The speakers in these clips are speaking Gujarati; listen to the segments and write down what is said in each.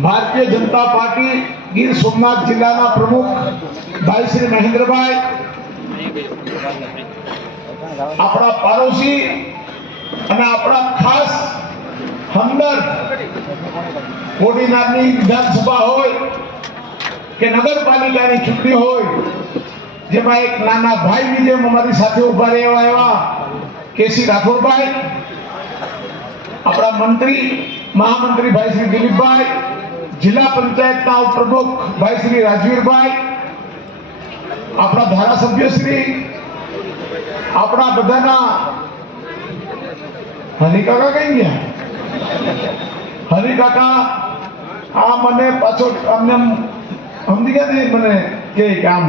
भारतीय जनता पार्टी गीर सोमनाथ जिल्लाना प्रमुख भाई श्री महेंद्रभाई, अपना पड़ोसी અને આપણા ખાસ હમદર્દ કોડીનારની વિધાનસભા હોય કે નગરપાલિકાની ચૂંટણી હોય, જેમાં એક નાના ભાઈની જેમ અમારી સાથે ઉભા રહેવા એવા કેસી રાઠોડભાઈ, આપણા મંત્રી મહામંત્રી ભાઈ શ્રી દિલીપભાઈ, જિલ્લા પંચાયતના ઉપપ્રમુખ ભાઈ શ્રી રાજવીરભાઈ, આપણા ધારાસભ્ય શ્રી, આપણા બધાના हरी काका कहीं गया हरी काका आ मने पाछो हमने हम दिया नहीं मने के काम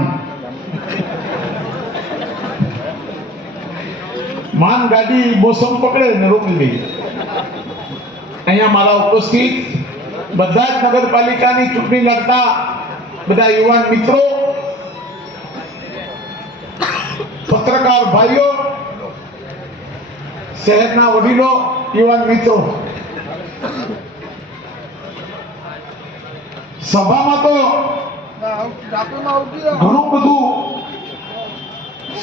मान गाड़ी मौसम पकड़े ने रोकी दी अहिया मारा उपस्थित बधा नगरपालिकानी चूंटणी लड़ता बधा युवान मित्रों, पत्रकार भाईओ, शहरना वडीलो, युवान मित्रों, सभा में तो घणुं बधुं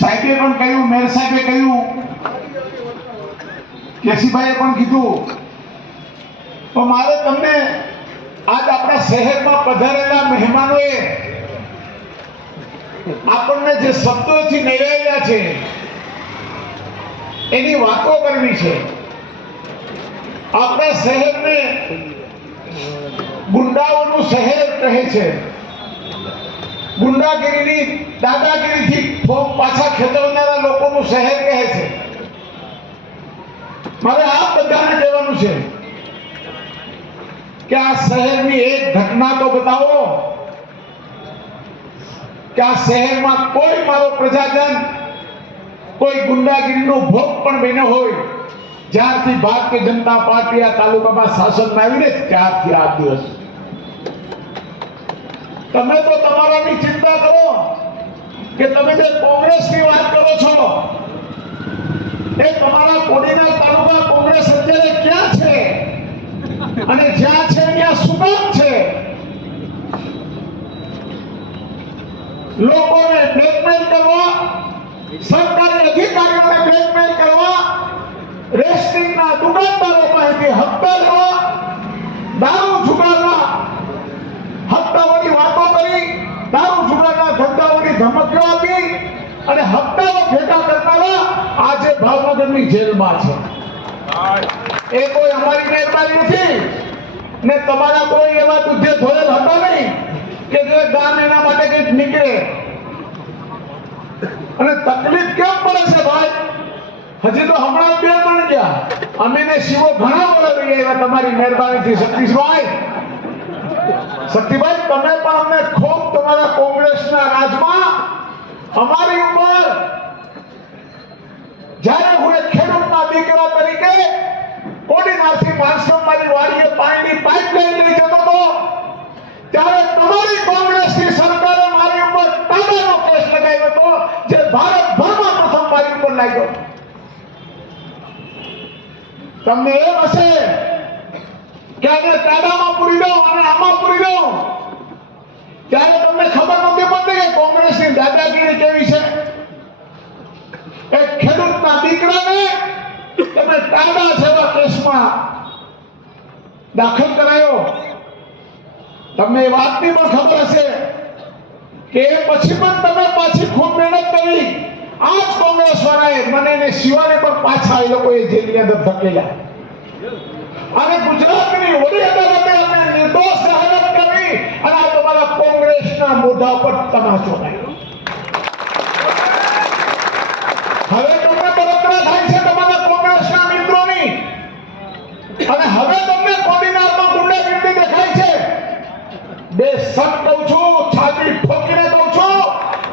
साहेबे पण कह्युं, मेयर साहेबे कह्युं, केसीभाईए पण कीधुं, तो मारे तमने आज आपणा शहेरमां पधारेला महेमानोए आपणने जे शब्दोथी नेवाया छे एनी वातो करवी छे। आपणा शहेरने गुंडाओनुं शहेर कहे छे, गुंडागिरीनी दादागिरीथी फॉर्म पाछा खेचवनारा लोकोनुं शहेर कहे छे। मारे आ बधाने कहेवानुं छे कि आ शहेरनी एक घटना तो बतावो कि आ शहेरमां कोई मारो प्रजाजन कोई गुंडागिरीनो भोग पण बन्यो होय ज्यारथी भारतीय जनता पार्टी आ तालुकामां शासનમાં આવીને ત્યારથી આ દિવસ તમે તો તમારાની ચિંતા કરો કે તમે જે કોંગ્રેસની વાત કરો છો એ તમારા કોડીનાર તાલુકા કોંગ્રેસ અત્યારે ક્યાં છે અને જ્યાં છે ત્યાં શું કામ છે? લોકોને બ્લેકમેલ કરવા, सरकारी अधिकारियों ने ब्लैकमेल करवा, रेस्टिंगना दुकानदारों पासेथी हप्ता लेवा, दारू जुगारना हप्ताओनी वातो करी, दारू जुगारना धंधाओनी धमकीओ आपी अने हप्ताओ भेगा करनारा आजे भावनगरनी जेलमां छे। ए कोई अमारी महेरबानी नथी ने तमारा कोई एवा दूधे धोયેલ હતો नहीं કે જે ગામ એના માટે કંઈક નીકળે। અને તકલીફ કેમ પડે છે ભાઈ? હજી તો હમણાં બે પણ ગયા અમીને શિવો ઘણા બોલાવી આવ્યા તમારી મહેરબાનીથી। સતીશભાઈ, શક્તિભાઈ, તમે પણ અમને ખૂબ તમારા કોંગ્રેસના રાજમાં અમારી ઉપર જ્યારે હું એક ખેડૂતના દીકરા તરીકે કોડીનારથી માનસરોવરની વાડીએ પાણીની પાઇપલાઇન લઈ જતો હતો ત્યારે તમારી કોંગ્રેસની સરકારે મારી ઉપર તાબાનો કેસ લગાવ્યો હતો જે ભારતભરમાં પ્રથમ મારી ઉપર લાગ્યો। તમને એમ હશે કે આને તાબામાં પૂરી દો અને આમાં પૂરી દો, ત્યારે તમને ખબર નથી પડતી કે કોંગ્રેસની દાદાગીરી કેવી છે। એક ખેડૂતના દીકરાને તમે તાબા જેવા કેસમાં દાખલ કરાયો। તમને એ વાતની પણ ખબર હશે કે પછી પણ તમે પાછી ખૂબ મહેનત કરી। આજ કોંગ્રેસ વાળાએ મને ને શિવાને પણ પાછા એ લોકોએ જેલની અંદર ધકેલા અને ગુજરાતની વડી અદાલતે અમને નિર્દોષ જાહેરાત કરી અને આ તમારા કોંગ્રેસના મોઢા પર તમાચો માર્યો। હવે તમને બળતરા થાય છે તમારા કોંગ્રેસના મિત્રોની અને હવે તમને કોડીનારમાં ગુંડાગીરી દેખાય છે। बेशक कहूं छू, छाती ठोकीने कहूं छू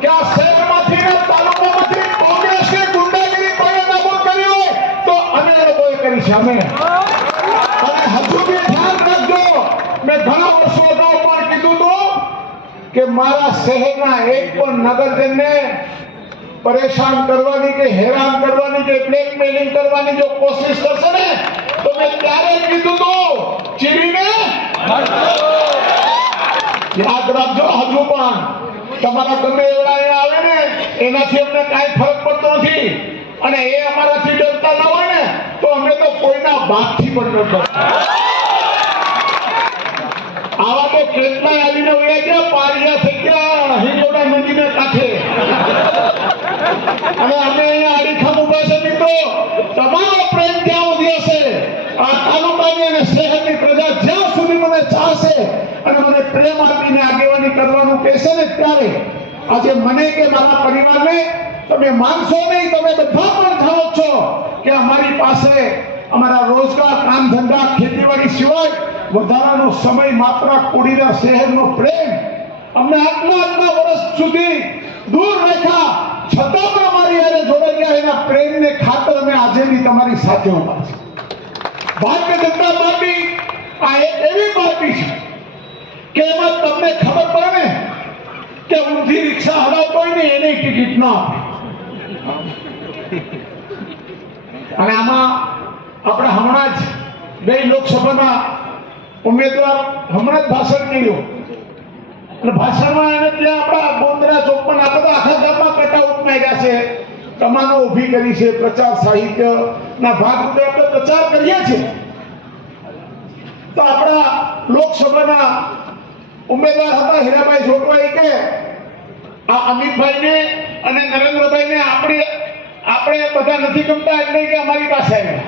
कि आ शहेरमांथी ने तालुकामांथी कोंग्रेसनी गुंडागिरी कोઈએ नाबूद करी होय तो અમે લોકોએ કરી છે। અમે અને હજુ બી ધ્યાન રાખજો, મેં ઘણા વર્ષો અગાઉ પણ કીધું હતું કે મારા શહેરના એક પણ નગરજનને परेशान करवानी के हैरान करवानी के ब्लैकमेलिंग करवानी जो कोशिश करशे ने तो मैं त्यारे कीधुं तो चीरीने યાદ રાખજો, હજુ પણ તમારા ગમે એવડા અહીંયા આવે ને એનાથી અમને કાંઈ ફરક પડતો નથી, અને એ અમારાથી ડરતા ના હોય ને તો અમે તો કોઈના બાપથી પણ ડરતા. આવા તો કેટલાય આવીને વયા ગયા, પારિયા થઈ ગયા હિંડોળા નદીને કાંઠે, અને અમે અહીંયા આડીખમ ઉભા છે. મિત્રો, તમારો પ્રેમ ત્યાં સુધી હશે, આ તાલુકાની અને શહેરની પ્રજા જ્યાં સુધી મને ચાહશે અને મને પ્રેમ આપીને આગેવાની કરવાનું કહેશે ને, ત્યારે આજે મને કે મારા પરિવારને તમે માનશો નહીં, તમે બધા પણ જાણો છો કે અમારી પાસે અમારા રોજગાર, કામ ધંધા, ખેતીવાડી સિવાય વધારાનો સમય માત્ર કોડીનાર શહેરનો પ્રેમ અમને આટલા વર્ષ સુધી દૂર રાખ્યા, છતાં પણ અમારી હારે જોડાઈ ગયા. એના પ્રેમને ખાતર અમે આજે બી તમારી સાથે ઉભા છે. ભારતીય જનતા પાર્ટી આ એક એવી પાર્ટી છે કે એમાં તમને ખબર પડે ને કે ઊંધી રિક્ષા હલાવતો હોય ને એને ટિકિટ ના આપે. અને આમાં આપણે હમણાં જ ગઈ લોકસભાના ઉમેદવાર હમણાં જ ભાષણ કર્યું, અને ભાષણમાં એને ત્યાં આપણા ગોંદરા ચોકમાં આ બધા આખા ગામમાં કટાઉટ માંગ્યા છે, કમાનો ઊભી કરી છે, પ્રચાર સાહિત્યના ભાગરૂપે આપણે પ્રચાર કરીએ છીએ. તો આપણા લોકસભાના ઉમેદવાર હતા હીરાભાઈ જોટવાઈ કે આ અમિતભાઈને અને નરેન્દ્રભાઈને આપણે બધા નથી ગમતા એટલે કે અમારી પાસે આવ્યા.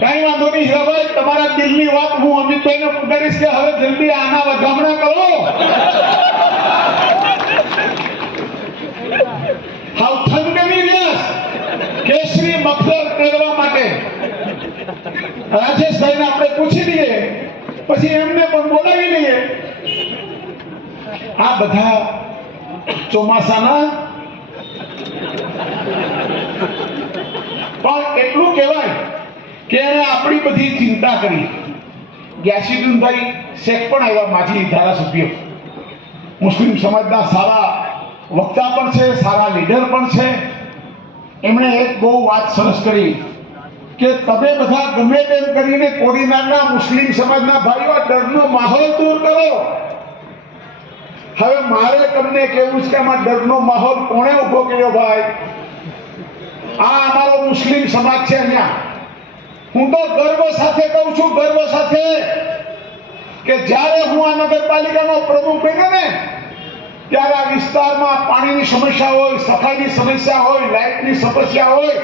કઈ વાંધો નહીં હીરાભાઈ, તમારા દિલની વાત હું અમિતભાઈને પૂછીશ કે હવે જલ્દી આના વધામણા કરો. હાવ થનગની રહ્યા કેસરી મફલર કરવા માટે રાજેશભાઈને આપણે પૂછી લઈએ, પછી એમને પણ બોલાવી લઈએ. આ બધા ચોમાસાના પણ એટલું કહેવાય કે એને આપણી બધી ચિંતા કરી. ગ્યાસીદુનભાઈ શેખ પણ આવ્યા, માજી ધારાસભ્ય, મુસ્લિમ સમાજના સારા વક્તા પણ છે, સારા લીડર પણ છે. એમણે એક બહુ વાત સરસ કરી કે તમે બધા ગમે તેમ કરીને કોડીનારના મુસ્લિમ સમાજના ભાઈઓ ડરનો માહોલ દૂર કરો. હવે મારે તમને કહેવું છે કે આમાં ડરનો માહોલ કોણે ઉભો કર્યો ભાઈ? આ અમારો મુસ્લિમ સમાજ છે. અહીંયા હું તો ગર્વ સાથે કહું છું, ગર્વ સાથે, કે જ્યારે હું આ નગરપાલિકાનો પ્રમુખ બન્યો ને ત્યારે આ વિસ્તારમાં પાણીની સમસ્યા હોય, સફાઈની સમસ્યા હોય, લાઇટની સમસ્યા હોય,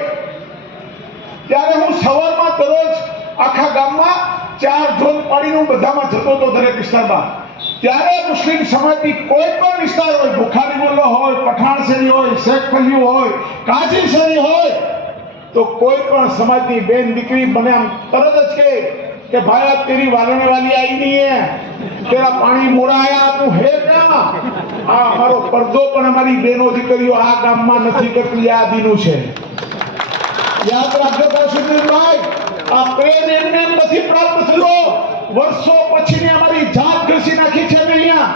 ત્યારે હું સવારમાં દરરોજ આખા ગામમાં 4 ઝોન પાડીને બધામાં જતો હતો, દરેક વિસ્તારમાં. ત્યારે મુસ્લિમ સમાજની કોઈ પણ વિસ્તાર હોય, બુખારી મોહલ્લો હોય, પઠાણ શેરી હોય, શેખ ફલિયું હોય, કાજી શેરી હોય, તો કોઈ પણ સમાજની બેન દીકરી મને આમ તરત જ કે ભાઈ આ તેરી વાલने वाली आई नहीं है, तेरा पानी मोड़ा आया, તું હે ક્યાં? આ અમારો પડદો પણ અમારી બેનો દીકરીઓ આ ગામમાં નથી કરતી, આ દીનું છે. યાદ રાખજો કૌશિકભાઈ, આ પ્રેમ એમને નથી પ્રાપ્ત થયો, વર્ષો પછીની અમારી જાત ઘસી નાખી છે. અહીંયા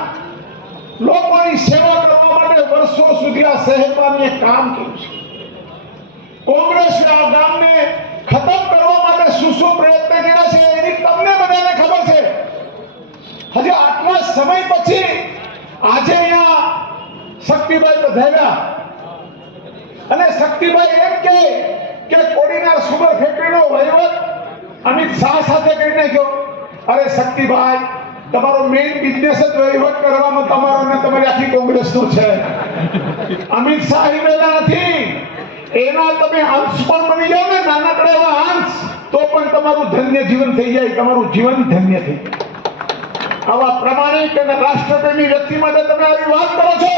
લોકોની સેવા કરવા માટે વર્ષો સુધી આ શહેરબાને કામ કર્યું છે. કોંગ્રેસે આ ગામને ખતમ કરવા માટે શું પ્રયત્ન કર્યા છે એની તમને બધાને ખબર છે. હજી આટલા સમય પછી આજે અહીંયા શક્તિભાઈ પધાર્યા, અને શક્તિભાઈ એમ કે કોડીનાર સુગર ફેક્ટરીનો વહીવટ અમિત શાહ સાથે કરી નાખ્યો. અરે શક્તિભાઈ, તમારો મેઇન બિઝનેસ જ વહીવટ કરવામાં તમારો અને તમારી આખી કોંગ્રેસનો છે. અમિત શાહ હિમેલા નથી, એના તમે અંશ પણ બની જાઓ ને, નાનકડા એવા અંશ, તો પણ તમારું ધન્ય જીવન થઈ જાય, તમારું જીવન ધન્ય થઈ જાય. આવા પ્રમાણિક અને રાષ્ટ્રપ્રેમી વ્યક્તિ માટે તમે આવી વાત કરો છો.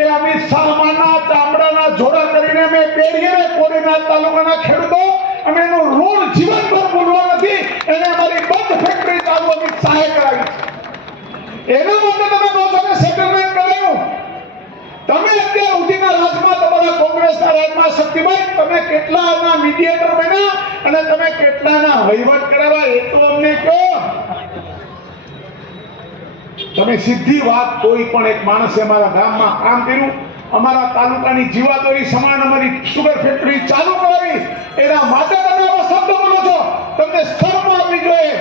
એ અમિત શાહ માના ચામડાના જોડા કરીને મેં પેઢીએ કોડીનાર તાલુકાના ખેડૂતો અમે એનું ઋણ જીવનભર ભૂલવા નથી. એને અમારી બંધ ફેક્ટરી ચાલુ અમિત શાહે કરાવી છે. એના માટે તમે કહો છો કે સેટલમેન્ટ કરાયું. તમે અત્યાર સુધીના રાજમાં, તમારા કોંગ્રેસના રાજમાં શક્તિભાઈ, તમે કેટલાના મીડિયેટર બન્યા અને તમે કેટલાના વહીવટ કરાવ્યા એ તો અમને કહો. તમે સીધી વાત, કોઈ પણ એક માણસે અમારા ગામમાં કામ કર્યું, અમારા તાલુકાની જીવાદોરી સમાન અમારી સુગર ફેક્ટરી ચાલુ કરાવી, એના માટે તમે આવા શબ્દો બોલો છો. તમને શરમ આવવી જોઈએ.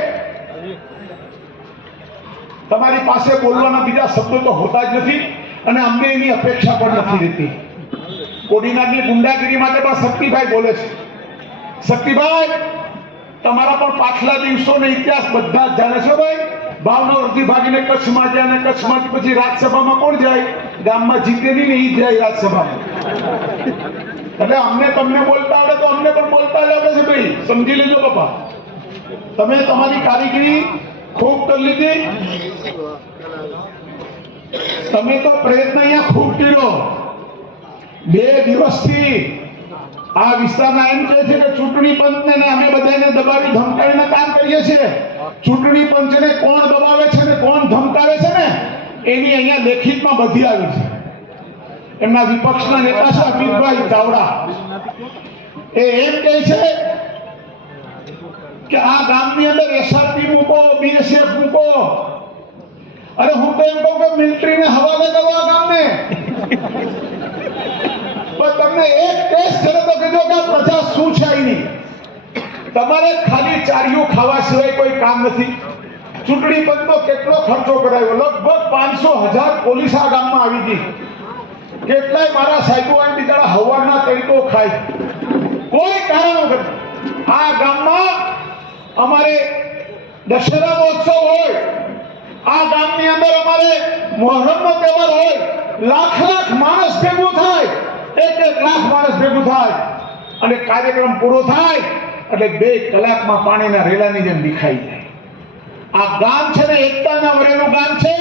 તમારી પાસે બોલવાના બીજા શબ્દો તો હોતા જ નથી અને અમને એની અપેક્ષા પણ નથી રહેતી. કોડીનારની ગુંડાગીરી માટે પણ શક્તિભાઈ બોલે છે. શક્તિભાઈ, તમારા પણ પાછલા દિવસોનો ઇતિહાસ બધા જ જાણે છે ભાઈ. ભાવનગરથી ભાગીને કચ્છમાં જાય અને કચ્છમાંથી પછી રાજ્યસભામાં કોણ જાય? ગામમાં જીતે નહીં ને ઈ જાય રાજ્યસભામાં. એટલે અમને તમને બોલતા આવડે તો અમને પણ બોલતા જ આવડે છે ભાઈ, સમજી લેજો બાપા. તમે તમારી કારીગરી ખૂબ કરી લીધી. તમે તો પ્રયત્ન અહીંયા ખૂબ કર્યો. 2 દિવસથી આ વિસ્તારના એમ કહે છે કે ચૂંટણી પંચને ને અમે બધાને દબાવી ધમકાવીને કામ કરીએ છીએ. ચૂંટણી પંચને કોણ દબાવે છે ને કોણ ધમકાવે છે ને એની અહીંયા લેખિતમાં બધી આવી છે. એમના વિપક્ષના નેતા છે અમિતભાઈ ચાવડા, એ એમ કહે છે કે આ ગામની અંદર એસઆરપી મૂકો, બીએસએફ મૂકો. અરે હું તો એમ કહું કે મિલિટરીને હવાલે કરો આ ગામને. પણ તમને એક ટેસ્ટ કરે તો કીધો કે પ્રજા શું છે એની. તમારે ખાલી ચારિયું ખાવા સિવાય કોઈ કામ નથી. ચૂંટણી પંચનો કેટલો ખર્ચો કરાયો? લગભગ 500,000 પોલીસ આ ગામમાં આવી ગઈ. કેટલાય મારા સાહેબો આ બિચારા હવાના તરીકો ખાય કોઈ કારણ વગર. આ ગામમાં અમારે દશેરાનો ઉત્સવ હોય, આ ગામની અંદર અમારે મોહરમનો તહેવાર હોય, લાખ માણસ ભેગું થાય, 1 લાખ માણસ ભેગું થાય અને કાર્યક્રમ પૂરો થાય એટલે 2 કલાકમાં પાણીના રેલાની જેમ દેખાઈ જાય. આ ગામ છે ને એકતાના વરેલું ગામ છે.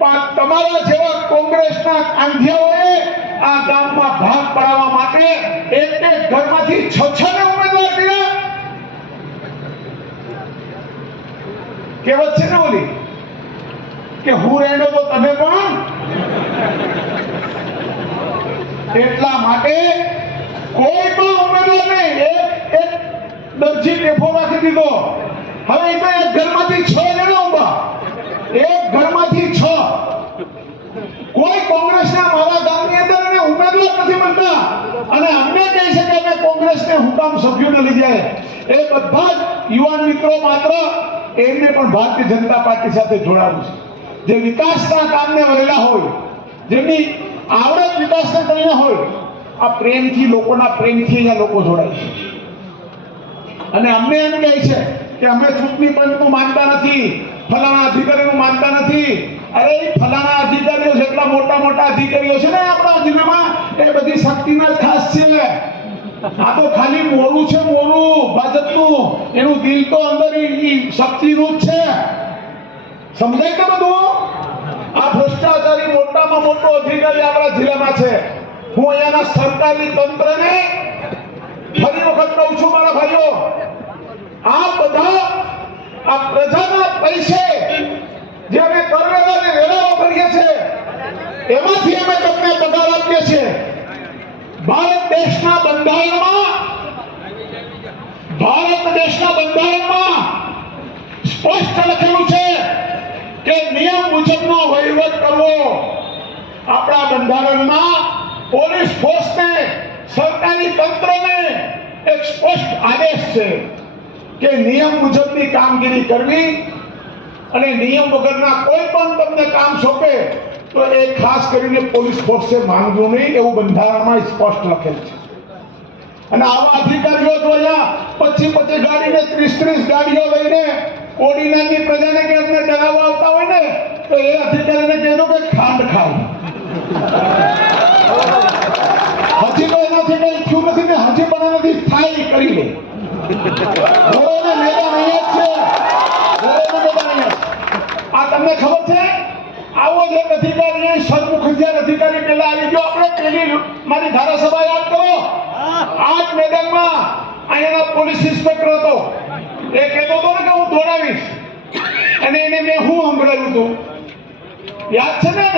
પણ તમારા જેવા કોંગ્રેસના આંધિયાઓએ આ ગામમાં ભાગ પડાવવા માટે એક ઘરમાંથી 6 ને ઉમેદવાર કર્યા. કહેવત છે ને ઓલી કે હું રેડો તો તમે પણ. એટલા માટે કોઈ પણ ઉમેદવારને એક દરજી ટેફો રાખી દીધો. હવે એ તો એક ઘરમાંથી 6 જણા ઉભા, એક ઘરમાંથી 6. કોઈ કોંગ્રેસના મારા ગામની અંદર એને ઉમેદવાર નથી બનતા અને અમને કહે છે કે અમે કોંગ્રેસને હુકામ સભ્યોને લઈ જાય. એ બધા જ યુવાન મિત્રો માત્ર એમને પણ ભારતીય જનતા પાર્ટી સાથે જોડાવું છે. જે વિકાસના કામને વરેલા હોય, જેમની આવડત વિકાસને કરીને હોય, આ પ્રેમથી, લોકોના પ્રેમથી અહીંયા લોકો જોડાય છે. અને અમને એમ કહે છે કે અમે ચૂંટણી પંચનું માનતા નથી, ફલાણા અધિકારીનું માનતા નથી. અરે ફલાણા અધિકારીઓ જેટલા મોટા અધિકારીઓ છે ને આપણા જિલ્લામાં, એ બધી શક્તિના જ ખાસ છે. આ તો ખાલી મોરું છે, મોરું ભાજપનું. એનું દિલ તો અંદર શક્તિનું જ છે. સમજાય કે બધું? આ ભ્રષ્ટાચારી મોટામાં મોટો અધિકારી આપણા જિલ્લામાં છે. હું અહીંયાના સરકારી તંત્રને ફરી વખત કહું છું મારા ભાઈઓ, આ બધા આ પ્રજાના પૈસે જે અમે કરવેરાને વેરાઓ કરીએ છીએ એમાંથી અમે તમને પગાર આપીએ છીએ. ભારત દેશના બંધારણમાં સ્પષ્ટ લખેલું છે કે નિયમ મુજબનો વહીવટ કરવો. આપણા બંધારણમાં પોલીસ ફોર્સને, સરકારી તંત્રને એક સ્પષ્ટ આદેશ છે કે નિયમ મુજબની કામગીરી કરવી અને નિયમ વગરના કોઈ પણ તમને કામ સોંપે તો એ ખાસ કરીને પોલીસ ફોર્સે માંગવું નહીં, એવું બંધારણમાં સ્પષ્ટ લખેલ છે. અને આવા અધિકારીઓ જો અહીંયા 25 ગાડીને 30 ગાડીઓ લઈને કોડીનારની પ્રજાને કે અમને ડરાવવા આવતા હોય ને તો એ અધિકારીને કહેજો કે ખાંડ ખાવ. હજી તો એનાથી કઈ થયું નથી ને હજી પણ એનાથી થાય કરી લે. આ તમને ખબર છે? આવો જ એક અધિકારી સરમુખિયા અધિકારી પેલા આવી ગયો. આપણે પેલી મારી ધારાસભા યાદ કરો, આ જ મેદાનમાં અહીંયાના પોલીસ ઇન્સ્પેક્ટર હતો. એ કહેતો હતો ને કે હું દોડાવીશ અને એને મેં હું સંભળાવ્યું હતું યાદ છે ને?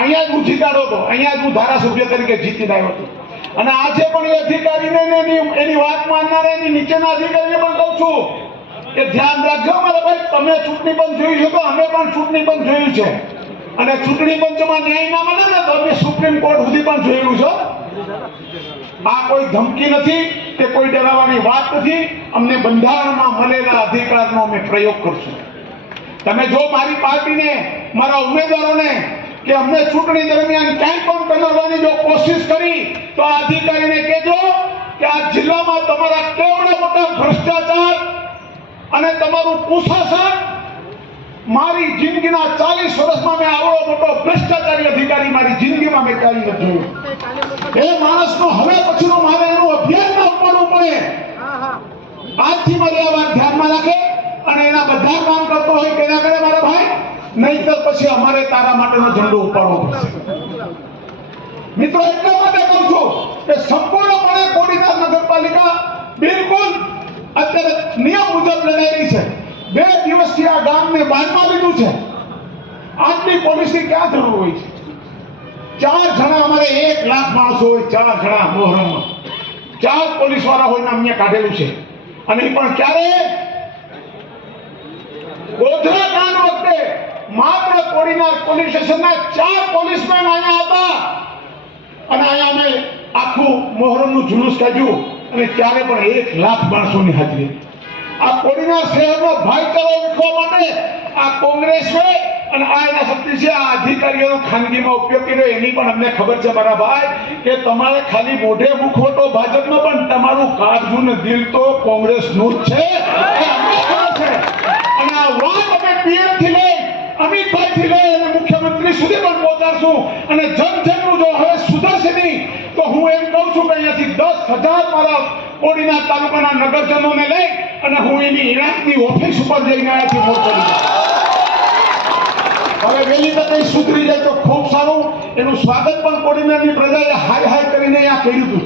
અહીંયા જ હું જીતાડો હતો, અહીંયા જ હું ધારાસભ્ય તરીકે જીતી આવ્યો હતો. અને આજે પણ એ અધિકારીને એની વાત માનનારા એની નીચેના અધિકારીને પણ કહું છું કે ધ્યાન રાખજો મારા ભાઈ, તમે ચૂંટણી પંચ જોયું છે તો અમે પણ ચૂંટણી પંચ જોયું છે. અને ચૂંટણી પંચમાં ન્યાય ના મળે ને તો અમે સુપ્રીમ કોર્ટ સુધી પણ જોયેલું છે. આ કોઈ ધમકી નથી કે કોઈ ડરાવવાની વાત નથી. અમને બંધારણમાં મળેલા અધિકારનો અમે પ્રયોગ કરશું. તમે જો મારી પાર્ટીને, મારા ઉમેદવારોને કે અમને ચૂંટણી દરમિયાન ક્યાંય પણ કનરવાની જો કોશિશ કરી તો આ અધિકારીને કહેજો કે આ જિલ્લામાં તમારા કેવડા મોટા ભ્રષ્ટાચાર અને તમારું કુશાસન મારી જિંદગીના 40 વર્ષમાં મેં આવડો મોટો ભ્રષ્ટાચારી અધિકારી મારી જિંદગીમાં મેં ક્યાંય નથી જોયો. એ માણસનો હવે પછીનું મારે એનું અભ્યાસ ન કરવું પડે. આજથી મારી આ વાત ધ્યાનમાં રાખે અને એના બધા કામ કરતો હોય કે ના કરે મારા ભાઈ, નહીંતર પછી અમારે તારા માટેનો ઝંડો ઉપાડવો પડશે. મિત્રો એટલા માટે કહું છું કે સંપૂર્ણપણે કોડીનાર નગરપાલિકા બિલકુલ અત્યારે નિયમ મુજબ લડાઈ રહી છે. 2 દિવસથી આ ગામને બાંધમાં લીધું છે. આટલી પોલીસની ક્યાં જરૂર હોય છે? 4 જણા અમારે 1 લાખ માણસો હોય, 4 જણા મોહરમમાં 4 પોલીસ વાળા હોય ને અમને કાઢેલું છે. અને એ પણ ક્યારે? ગોધરા કાંડ વખતે માત્ર કોડીનાર પોલીસ સ્ટેશનના 4 પોલીસમેન અહીંયા હતા અને અહીંયા અમે આખું મોહરમનું જુલુસ કાઢ્યું અને ત્યારે પણ 1 લાખ માણસોની હાજરી. આ કોડીનાર શહેરનો ભાઈચારો વિખવા માટે આ કોંગ્રેસે અને આ એના શક્તિ છે આ અધિકારીઓનો ખાનગીમાં ઉપયોગ કર્યો. એની પણ અમને ખબર છે મારા ભાઈ કે તમારે ખાલી મોઢે મુખો તો ભાજપનો, પણ તમારું કાળજુ ને દિલ તો કોંગ્રેસનું જ છે. અમને ખબર છે. અને આ વાત અમે પીએમ થી લઈ અમિતભાઈ થી લઈ અને મુખ્યમંત્રી સુધી પણ પહોંચાડશું. અને જનજનનું જો હવે સુધરશે નહીં તો હું એમ કહું છું કે અહીંયાથી 10,000 મારા કોડીનાર તાલુકાના નગરજનોને લઈ અને હું એની ઇરાકની ઓફિસ ઉપર જઈને અહીંયાથી મોકલું. હવે વહેલી તકે સુધરી જાય તો ખૂબ સારું. એનું સ્વાગત પણ કોડીનારની પ્રજાએ હાય હાય કરીને અહીંયા કર્યું હતું.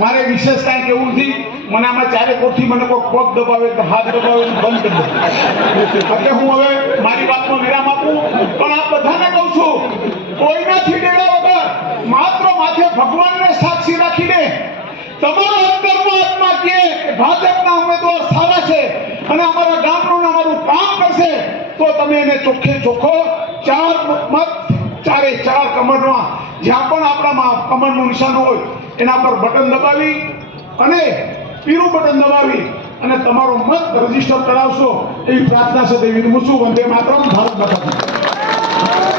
મારે વિશેષ કાંઈ કેવું નથી. મને આમાં ચારે કોઠી મને કોઈ પગ દબાવે તો હાથ દબાવે બંધ કરી દે. એટલે હું હવે મારી વાતનો વિરામ આપું. પણ આ બધાને કહું છું, કોઈનાથી ડેરા વગર માત્ર માથે ભગવાનને સાક્ષી રાખીને તમારા અંતરમાં આત્મા કહે કે ભાજપના ઉમેદવાર સારા છે અને અમારા ગામનું અમારું કામ કરશે તો તમે એને ચોખ્ખે ચોખ્ખો 4 મત 4 કમળમાં જ્યાં પણ આપણામાં કમળનું નિશાન હોય એના પર બટન દબાવી અને પીળું બટન દબાવી અને તમારો મત રજીસ્ટર કરાવશો એવી પ્રાર્થના સાથે વિરમું છું. વંદે માતરમ. ભારત માતા કી જય.